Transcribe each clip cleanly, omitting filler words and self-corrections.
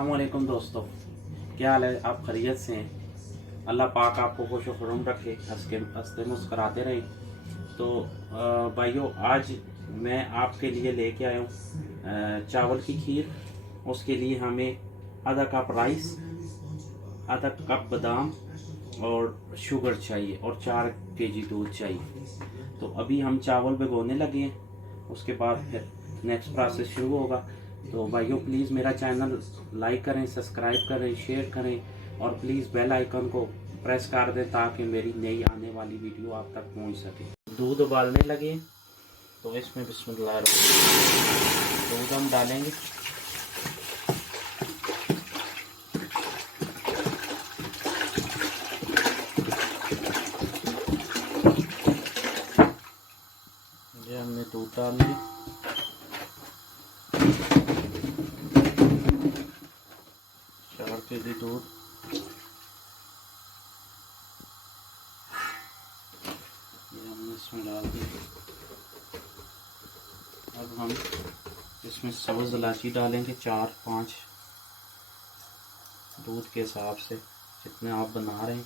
अस्सलाम वालेकुम दोस्तों, क्या हाल है? आप खैरियत से हैं? अल्लाह पाक आपको खुश व खुर्रम रखे, हंसते मुस्कराते रहें। तो भाइयों, आज मैं आपके लिए लेके आया हूँ चावल की खीर। उसके लिए हमें आधा कप राइस, आधा कप बादाम और शुगर चाहिए और 4 केजी दूध चाहिए। तो अभी हम चावल भिगोने लगे हैं, उसके बाद फिर नेक्स्ट प्रोसेस शुरू होगा। तो भाइयों, प्लीज़ मेरा चैनल लाइक करें, सब्सक्राइब करें, शेयर करें और प्लीज़ बेल आइकन को प्रेस कर दें ताकि मेरी नई आने वाली वीडियो आप तक पहुंच सके। दूध उबालने लगे तो इसमें बिस्मिल्लाह दूध हम डालेंगे। ये हमने दूध डाल दिया। 4 केजी दूध। ये हमने इसमें डाल दिया। अब हम इसमें सब्ज़ इलायची डालेंगे 4-5, दूध के हिसाब से जितने आप बना रहे हैं।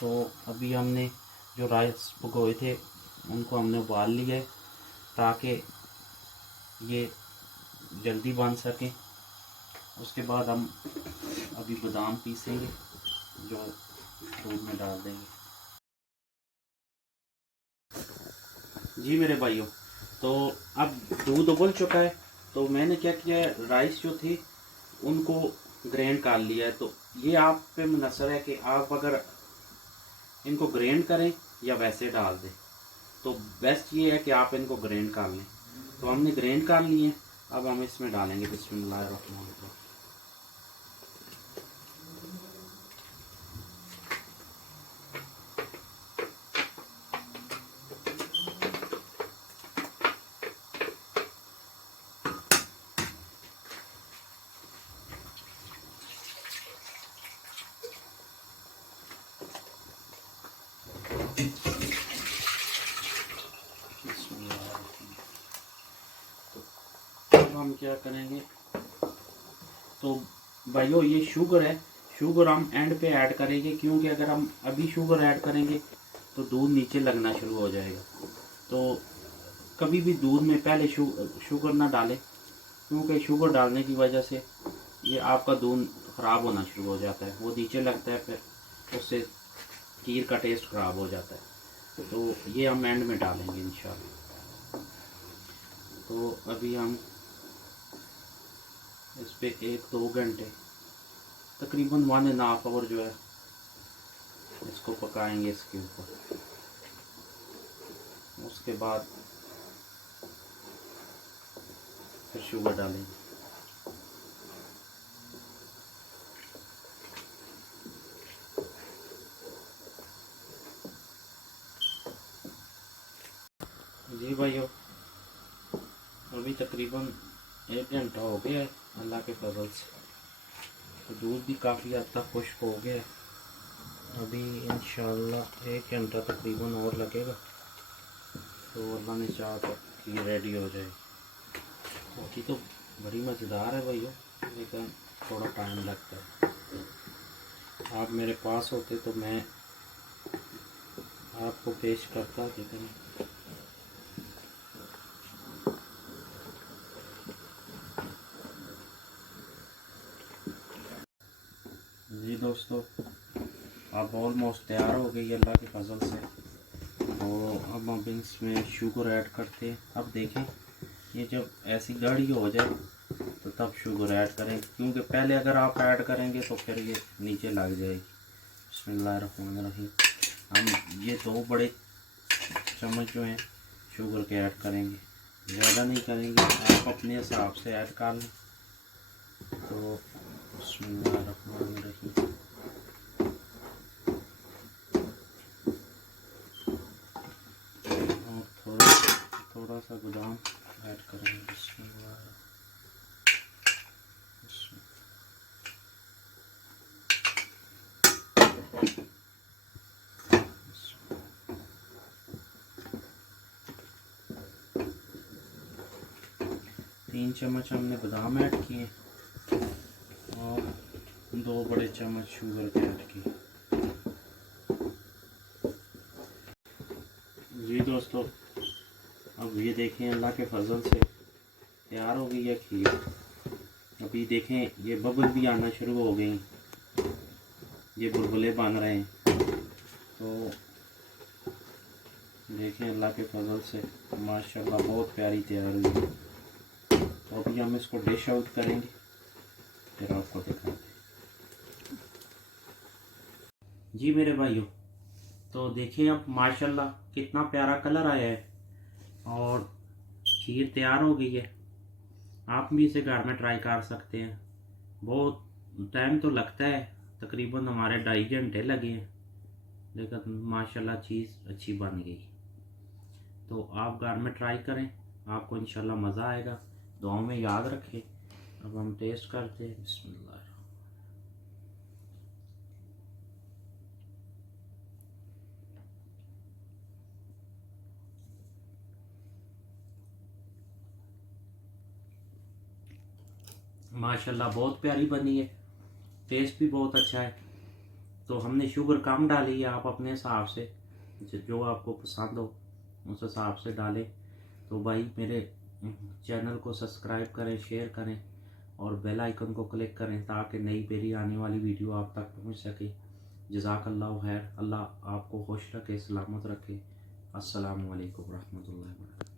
तो अभी हमने जो राइस भिगोए थे उनको हमने उबाल लिया है ताकि ये जल्दी बन सके। उसके बाद हम अभी बादाम पीसेंगे जो दूध में डाल देंगे। जी मेरे भाइयों, तो अब दूध उबल चुका है। तो मैंने क्या किया है, राइस जो थे उनको ग्राइंड कर लिया है। तो ये आप पे मुनसर है कि आप अगर इनको ग्राइंड करें या वैसे डाल दें। तो बेस्ट ये है कि आप इनको ग्राइंड कर लें। तो हमने ग्राइंड कर लिए हैं। अब हम इसमें डालेंगे बिस्मिल्लाहिर्रहमानिर्रहीम। तो अब हम क्या करेंगे, तो भाइयों ये शुगर है, शुगर हम एंड पे ऐड करेंगे क्योंकि अगर हम अभी शुगर ऐड करेंगे तो दूध नीचे लगना शुरू हो जाएगा। तो कभी भी दूध में पहले शुगर ना डालें क्योंकि शुगर डालने की वजह से ये आपका दूध ख़राब होना शुरू हो जाता है, वो नीचे लगता है, फिर उससे खीर का टेस्ट ख़राब हो जाता है। तो ये हम एंड में डालेंगे इंशाल्लाह। तो अभी हम इस पे 1-2 घंटे तकरीबन 1.5 आवर जो है इसको पकाएंगे इसके ऊपर। उसके बाद फिर शुगर डालेंगे। जी भाइयों, अभी तकरीबन 1 घंटा हो गया है अल्लाह के फजल से। तो दूध भी काफ़ी हद तक खुश्क हो गया है। अभी इंशाल्लाह 1 घंटा तकरीबन और लगेगा तो अल्लाह ने चाहा तो ये रेडी हो जाएगी। बाकी तो बड़ी मज़ेदार है भाइयों, लेकिन थोड़ा टाइम लगता है। आप मेरे पास होते तो मैं आपको पेश करता, लेकिन जी दोस्तों, अब ऑलमोस्ट तैयार हो गई अल्लाह के फजल से। तो अब हम इसमें शुगर ऐड करते हैं। अब देखें, ये जब ऐसी गाढ़ी हो जाए तो तब शुगर ऐड करें क्योंकि पहले अगर आप ऐड करेंगे तो फिर ये नीचे लग जाएगी। बिस्मिल्लाहिर्रहमानिर्रहीम। हम ये 2 बड़े चम्मच जो हैं शुगर के ऐड करेंगे, ज़्यादा नहीं करेंगे, आप अपने हिसाब से ऐड कर लें। तो बिस्मिल्लाहिर्रहमानिर्रहीम। और थोड़ा सा बादाम ऐड करेंगे। बिस्मिल्लाह। 3 चम्मच हमने बादाम ऐड किए 2 बड़े चम्मच शुगर के ऐड की। जी दोस्तों, अब ये देखें अल्लाह के फजल से तैयार हो गई है खीर। अभी देखें ये बबल भी आना शुरू हो गई, ये बुलबुले बन रहे हैं। तो देखें अल्लाह के फजल से माशाल्लाह बहुत प्यारी तैयार हुई है। तो अभी हम इसको डिश आउट करेंगे, फिर आपको दिखाते हैं। जी मेरे भाइयों, तो देखिए अब माशाल्लाह कितना प्यारा कलर आया है और खीर तैयार हो गई है। आप भी इसे घर में ट्राई कर सकते हैं। बहुत टाइम तो लगता है, तकरीबन हमारे 2.5 घंटे लगे हैं, लेकिन माशाल्लाह चीज़ अच्छी बन गई। तो आप घर में ट्राई करें, आपको इंशाल्लाह मज़ा आएगा। दुआओं में याद रखें। अब हम टेस्ट करते हैं। बिस्मिल्लाह। माशाल्लाह बहुत प्यारी बनी है, टेस्ट भी बहुत अच्छा है। तो हमने शुगर कम डाली है, आप अपने हिसाब से जो आपको पसंद हो उस हिसाब से डालें। तो भाई मेरे चैनल को सब्सक्राइब करें, शेयर करें और बेल आइकन को क्लिक करें ताकि नई मेरी आने वाली वीडियो आप तक पहुंच सके। जज़ाकल्लाहु खैर। अल्लाह आपको खुश रखे, सलामत रखे। अस्सलामु अलैकुम रहमतुल्लाहि व बरकातहू।